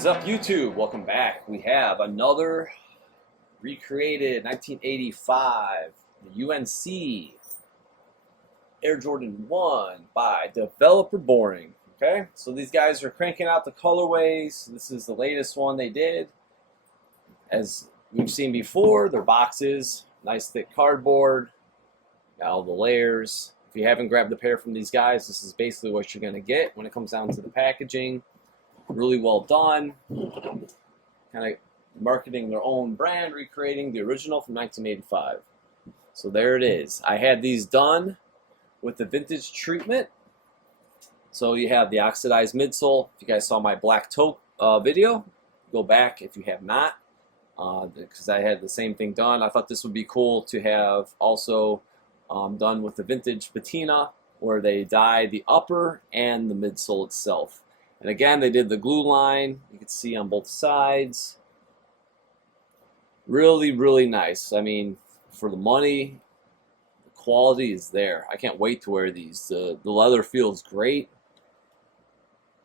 What is up, YouTube? Welcome back. We have another recreated 1985 UNC Air Jordan 1 by Developer Boring. Okay, so these guys are cranking out the colorways. This is the latest one they did. As we've seen before, their boxes, nice thick cardboard, got all the layers. If you haven't grabbed a pair from these guys, this is basically what you're going to get when it comes down to the packaging. Really well done. Kind of marketing their own brand, recreating the original from 1985. So there it is. I had these done with the vintage treatment. So you have the oxidized midsole. If you guys saw my black toe video, go back if you have not, because I had the same thing done. I thought this would be cool to have also done with the vintage patina, where they dye the upper and the midsole itself. And again, they did the glue line. You can see on both sides. Really, really nice. I mean, for the money, the quality is there. I can't wait to wear these. The leather feels great.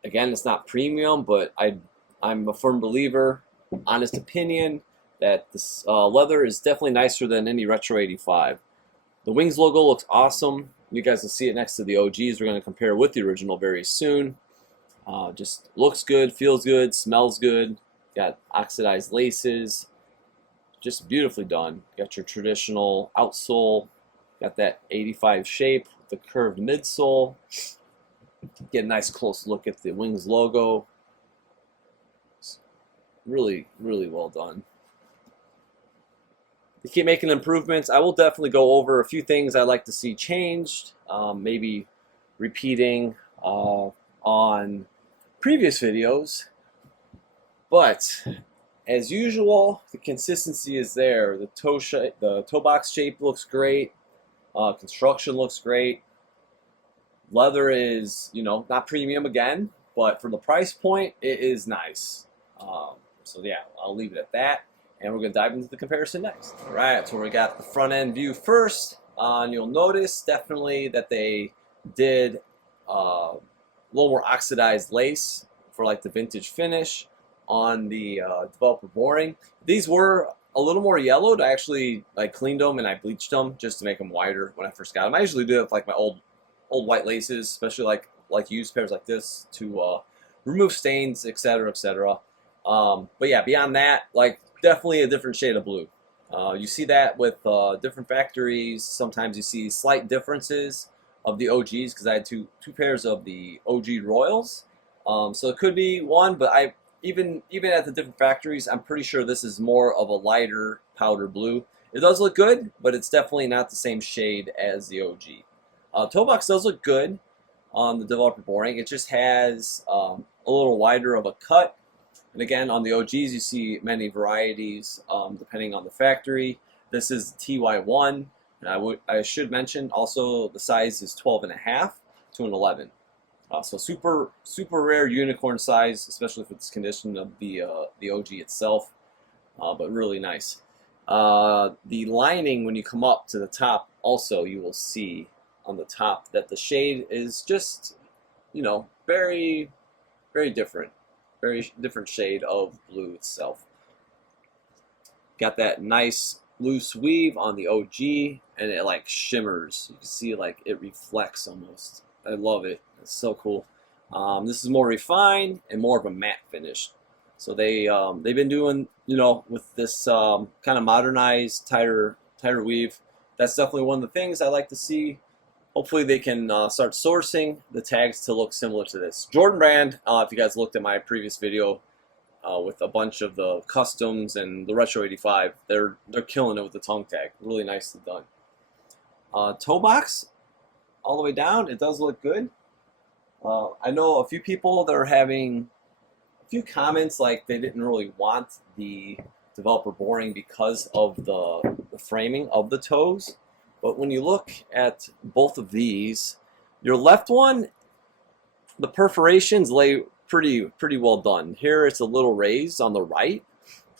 Again, it's not premium, but I'm a firm believer, honest opinion, that this leather is definitely nicer than any Retro 85. The Wings logo looks awesome. You guys will see it next to the OGs. We're going to compare with the original very soon. Just looks good, feels good, smells good. Got oxidized laces. Just beautifully done. Got your traditional outsole. Got that 85 shape with the curved midsole. Get a nice close look at the Wings logo. It's really, really well done. They keep making improvements. I will definitely go over a few things I'd like to see changed. Maybe repeating on previous videos, but as usual, the consistency is there. The toe box shape looks great. Construction looks great. Leather is, not premium again, but for the price point, it is nice. So yeah, I'll leave it at that, and we're gonna dive into the comparison next. All right, so we got the front end view first, and you'll notice definitely that they did a little more oxidized lace for like the vintage finish on the Developer Boring. These were a little more yellowed. I actually cleaned them and I bleached them just to make them wider when I first got them. I usually do it with like my old white laces, especially like used pairs like this, to remove stains, etc., etc. But yeah, beyond that, definitely a different shade of blue. You see that with different factories. Sometimes you see slight differences of the OGs, because I had two pairs of the OG Royals, so it could be one, but even at the different factories, I'm pretty sure this is more of a lighter powder blue. It does look good, but it's definitely not the same shade as the OG. Toe box does look good on the Developer Boring. It just has a little wider of a cut, and again on the OGs you see many varieties depending on the factory. This is TY1. And I should mention also the size is 12.5 to an 11. So super rare unicorn size, especially for this condition of the OG itself. But really nice. The lining, when you come up to the top, also you will see on the top that the shade is just, very, very different. Very different shade of blue itself. Got that nice loose weave on the OG, and it shimmers. You can see it reflects almost. I love it. It's so cool. This is more refined and more of a matte finish. So they've been doing, with this kind of modernized tighter weave. That's definitely one of the things I like to see. Hopefully they can start sourcing the tags to look similar to this. Jordan Brand, if you guys looked at my previous video, with a bunch of the customs and the Retro 85, they're killing it with the tongue tag. Really nicely done. Toe box, all the way down, it does look good. I know a few people that are having a few comments like they didn't really want the Developer Boring because of the framing of the toes. But when you look at both of these, your left one, the perforations lay pretty well done. Here it's a little raised on the right.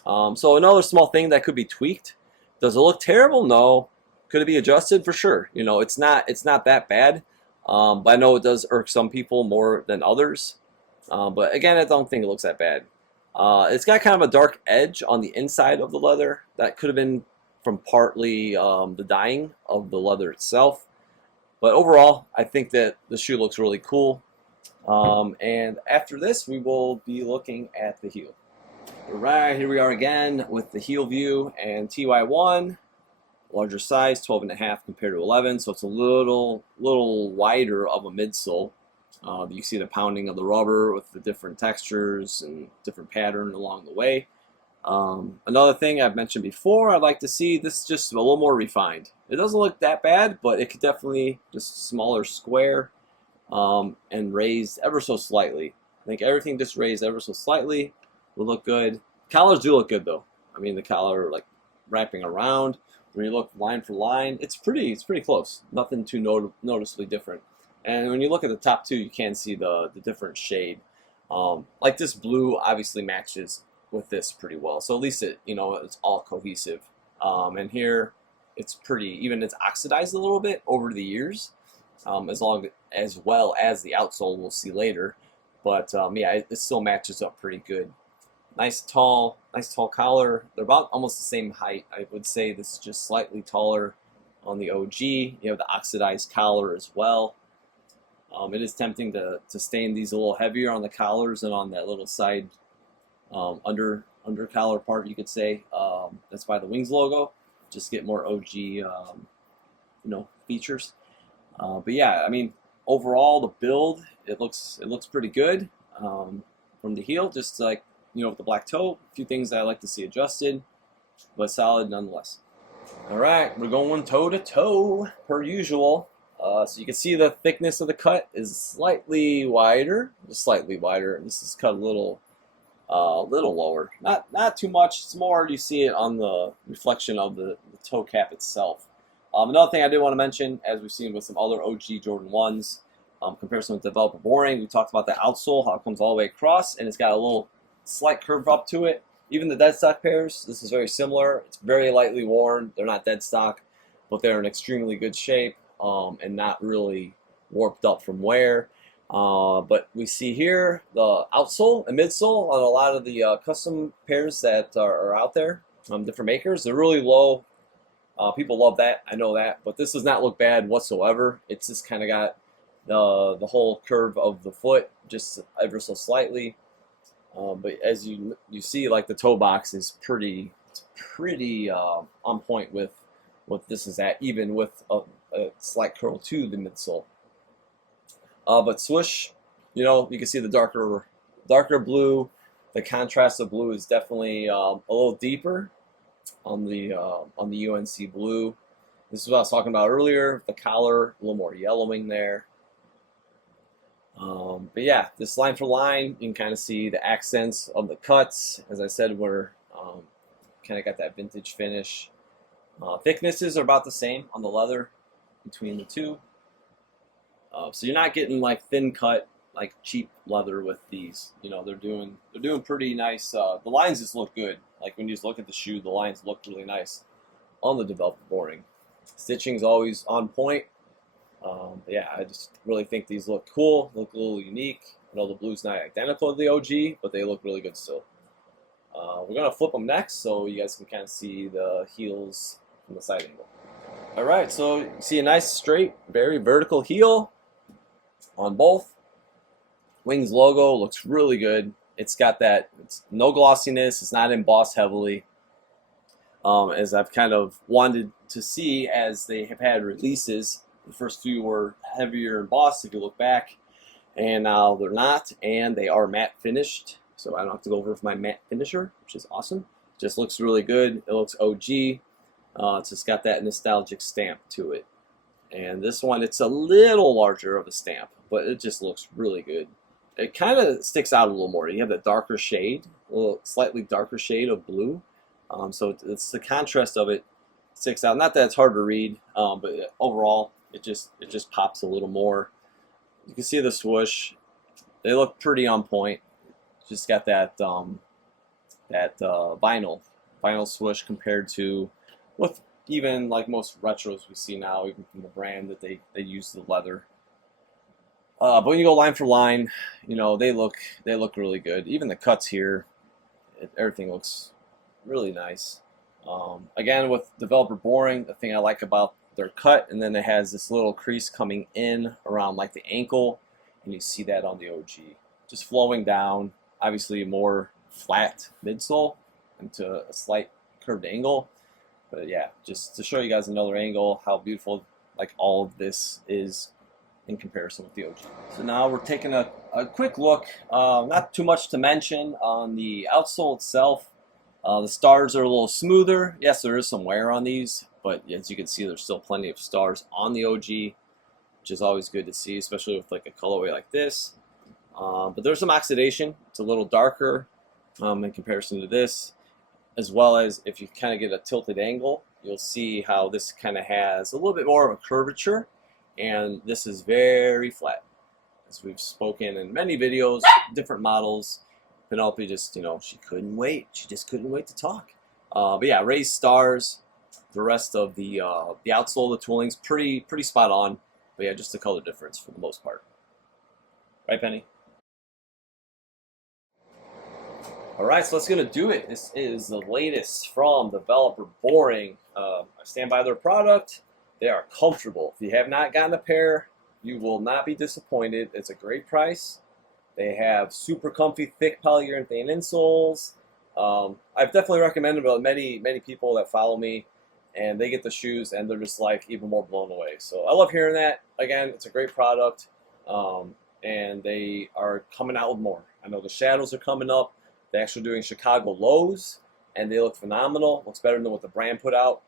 So another small thing that could be tweaked. Does it look terrible? No. Could it be adjusted? For sure. It's not that bad. But I know it does irk some people more than others. But again, I don't think it looks that bad. It's got kind of a dark edge on the inside of the leather. That could have been from partly the dyeing of the leather itself. But overall, I think that the shoe looks really cool. And after this, we will be looking at the heel. All right, here we are again with the heel view and TY1, larger size, 12.5 compared to 11, so it's a little wider of a midsole. You see the pounding of the rubber with the different textures and different pattern along the way. Another thing I've mentioned before, I'd like to see this just a little more refined. It doesn't look that bad, but it could definitely just smaller square and raised ever so slightly. I think everything just raised ever so slightly will look good. Collars do look good though. I mean, the collar like wrapping around. When you look line for line, it's pretty close. Nothing too noticeably different. And when you look at the top two, you can see the different shade. Like this blue obviously matches with this pretty well. So at least it's all cohesive. And here it's pretty, even it's oxidized a little bit over the years, as well as the outsole we'll see later. But yeah, it still matches up pretty good. Nice tall collar. They're about almost the same height. I would say this is just slightly taller on the OG. You have the oxidized collar as well. It is tempting to stain these a little heavier on the collars and on that little side under collar part, you could say. That's by the Wings logo. Just get more OG features. But yeah, I mean, overall the build, it looks pretty good from the heel. Just like with the black toe, a few things that I like to see adjusted, but solid nonetheless. All right, we're going toe to toe per usual. So you can see the thickness of the cut is slightly wider, just slightly wider. This is cut a little lower, not too much. It's more you see it on the reflection of the toe cap itself. Another thing I did want to mention, as we've seen with some other OG Jordan 1s, comparison with Developer Boring, we talked about the outsole, how it comes all the way across, and it's got a little slight curve up to it. Even the dead stock pairs, this is very similar. It's very lightly worn. They're not dead stock, but they're in extremely good shape and not really warped up from wear. But we see here the outsole and midsole on a lot of the custom pairs that are out there, different makers. They're really low. People love that, I know that, but this does not look bad whatsoever. It's just kind of got the whole curve of the foot just ever so slightly. But as you see, like the toe box is pretty on point with what this is at, even with a slight curl to the midsole. But swoosh, you can see the darker blue. The contrast of blue is definitely a little deeper on the UNC blue. This is what I was talking about earlier. The collar, a little more yellowing there. But yeah, this line for line, you can kind of see the accents of the cuts. As I said, we're kind of got that vintage finish. Thicknesses are about the same on the leather between the two. So you're not getting like thin cut, like cheap leather with these. They're doing pretty nice. The lines just look good. Like when you just look at the shoe, the lines look really nice on the Developer Boring. Stitching's always on point. Yeah, I just really think these look cool, look a little unique. I know the blue's not identical to the OG, but they look really good still. We're going to flip them next so you guys can kind of see the heels from the side angle. All right, so you see a nice straight, very vertical heel on both. Wings logo looks really good. It's got it's no glossiness, it's not embossed heavily. As I've kind of wanted to see as they have had releases. The first few were heavier embossed if you look back, and now they're not, and they are matte finished, so I don't have to go over with my matte finisher, which is awesome. Just looks really good. It looks OG. It's just got that nostalgic stamp to it. And this one, it's a little larger of a stamp, but it just looks really good. It kind of sticks out a little more. You have that darker shade, a little slightly darker shade of blue. So it's the contrast of it sticks out. Not that it's hard to read, but overall, it just pops a little more. You can see the swoosh. They look pretty on point. Just got that vinyl swoosh compared to with even like most retros we see now, even from the brand that they use the leather. But when you go line for line, they look really good. Even the cuts here, everything looks really nice. Again, with developer boring, the thing I like about their cut, and then it has this little crease coming in around like the ankle, and you see that on the OG, just flowing down. Obviously, more flat midsole into a slight curved angle. But yeah, just to show you guys another angle, how beautiful like all of this is in comparison with the OG. So now we're taking a quick look, not too much to mention on the outsole itself. The stars are a little smoother. Yes, there is some wear on these, but as you can see, there's still plenty of stars on the OG, which is always good to see, especially with like a colorway like this. But there's some oxidation. It's a little darker in comparison to this, as well as if you kind of get a tilted angle, you'll see how this kind of has a little bit more of a curvature, and this is very flat. As we've spoken in many videos, different models, Penelope just, she couldn't wait. She just couldn't wait to talk. But yeah, raised stars. The rest of the outsole, the tooling's pretty spot on. But yeah, just the color difference for the most part. Right, Penny? All right, so that's gonna do it. This is the latest from Developer Boring. I stand by their product. They are comfortable. If you have not gotten a pair, you will not be disappointed. It's a great price. They have super comfy, thick polyurethane insoles. I've definitely recommended them to many people that follow me, and they get the shoes and they're just like even more blown away. So I love hearing that. Again, it's a great product, and they are coming out with more. I know the shadows are coming up. They're actually doing Chicago lows, and they look phenomenal. Looks better than what the brand put out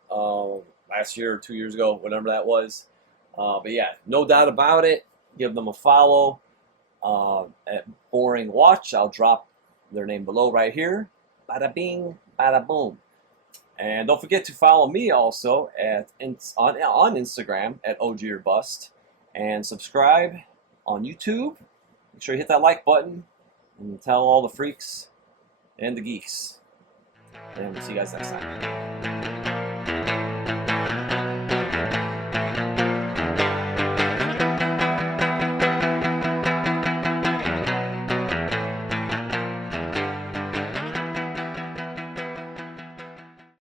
last year or 2 years ago, whatever that was. But yeah, no doubt about it. Give them a follow at Boring Watch. I'll drop their name below right here. Bada bing, bada boom. And don't forget to follow me also on Instagram at OG or Bust, and subscribe on YouTube. Make sure you hit that like button and tell all the freaks and the geeks. And we'll see you guys next time.